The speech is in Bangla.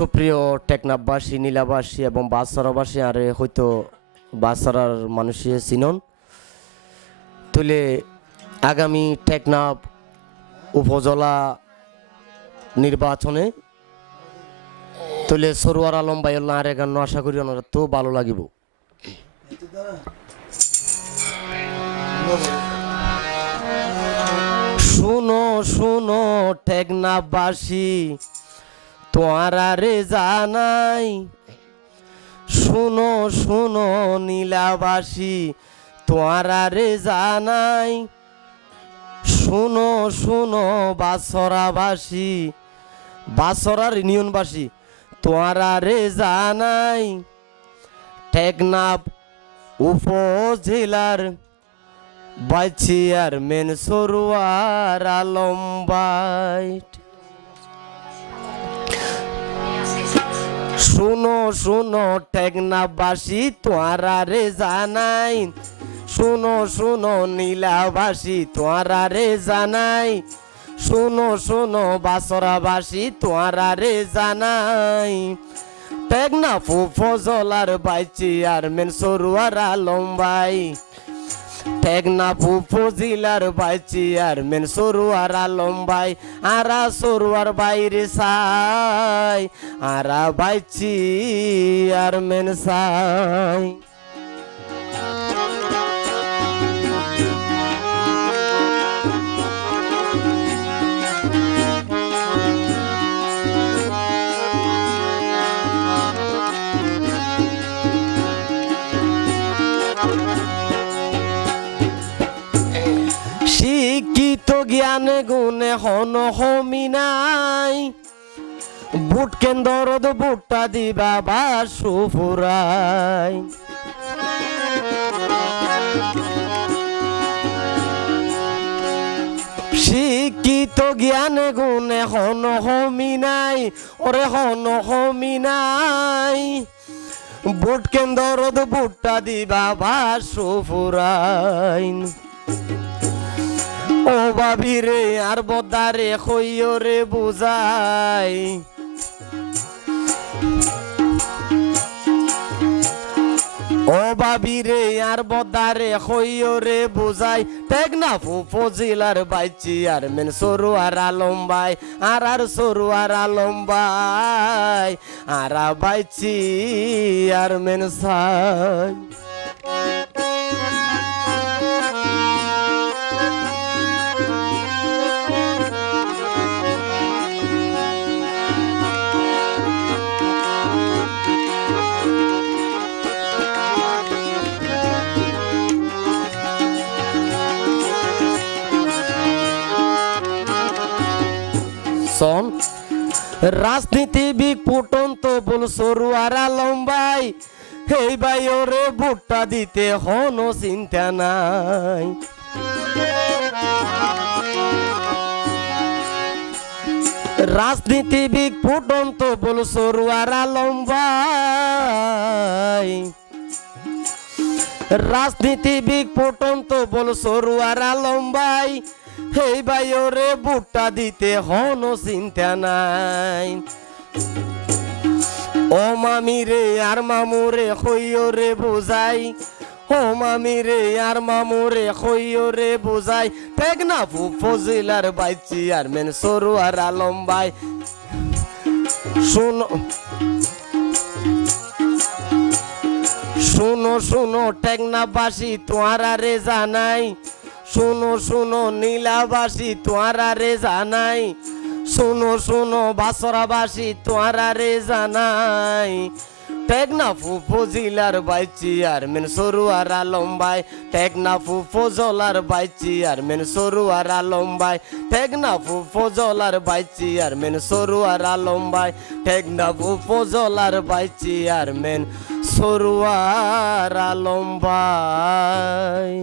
সুপ্রিয় টেকনাফবাসী, নীলাবাসী এবং বাসরাবাসী আর হয়তো বাসরার মানুষে চিনন তুলে আগামী টেকনাফ উপজেলা নির্বাচনে তুলে সরোয়ার আলম বাইল্লা আর গান আশা করি ওনারা তো ভালো লাগিব। শুনো শুনো টেকনাফবাসী তোয়ারা রে জানাই, শুনো শুনো নীলাবাসী তোয়ারা রে জানাই, শুনো শুনো বাসরাবাসী বাসরার ইউনিয়নবাসী তোয়ারা রে জানাই, টেকনাফ উপজেলার বাইচিয়ার মেন সরোয়ার আলম ভাই। শুনো শুনো টেকনাফবাসী তোয়ারা রে জানাই, শুনো শুনো নীলাবাসী তোয়ারা রে জানাই, শুনো শুনো বাসরাবাসী তোয়ারা রে জানাই, টেকনাফ উপজেলার বাইচিয়ার মেন সরোয়ার আলম ভাই, টেকনাফ উপজেলার বাইচিয়ার মেন সরোয়ার আলম ভাই, আরা সরোয়ার বাইরে সাই আরা বাইচিয়ার মেন সাই। শিক্ষিত জ্ঞানে গুণে হন হমি নাই, বুট কেন্দ্রদ বুটটা দিবা বা সুফুরাই, শিক্ষিত জ্ঞানে গুণে হন হমি নাই, ওরে হন হমি নাই, বুট কেন্দ্রদ বুটটা দিবা বা সুফুরাই। ও বাবি রে আর বদারে কইও রে বুঝাই, ও বাবি রে আর বদারে কইও রে বুঝাই, টেকনাফ উপজেলার বাইচিয়ার মেন সরোয়ার আলম ভাই, আর সরোয়ার আলম ভাই আরা বাইচিয়ার মেন সাই। রাজনীতিবিদ ফুটন্ত বল সরোয়ার আলম ভাই, এই ভাই ওরে ভোটটা দিতে হন চিন্তা নাই, রাজনীতিবিদ ফুটন্ত বল সরোয়ার আলম ভাই, রাজনীতিবিদ ফুটন্ত বল সরোয়ার আলম ভাই, এই ভাই ওরে ভোটটা দিতে হন চিন্তা নাই, ও মামি রে আর মামু রে কইও রে বুঝাই, ও মামি রে আর মামু রে কইও রে বুঝাই, টেকনাফ উপজেলার বাইচিয়ার মেন সরোয়ার আলম ভাই, শুনো শুনো শুনো টেকনাফবাসী তোয়ারা রে জানাই, শুনো শুনো নীলাবাসী তোয়ারা রে জানাই, শুনো শুনো বাসরাবাসী তোয়ারা রে জানাই, টেকনাফ উপজেলার বাইচিয়ার মেন সরোয়ার আলম ভাই, টেকনাফ উপজেলার বাইচিয়ার মেন সরোয়ার আলম ভাই, টেকনাফ উপজেলার বাইচিয়ার মেন সরোয়ার আলম ভাই, টেকনাফ উপজেলার বাইচিয়ার মেন সরোয়ার আলম ভাই।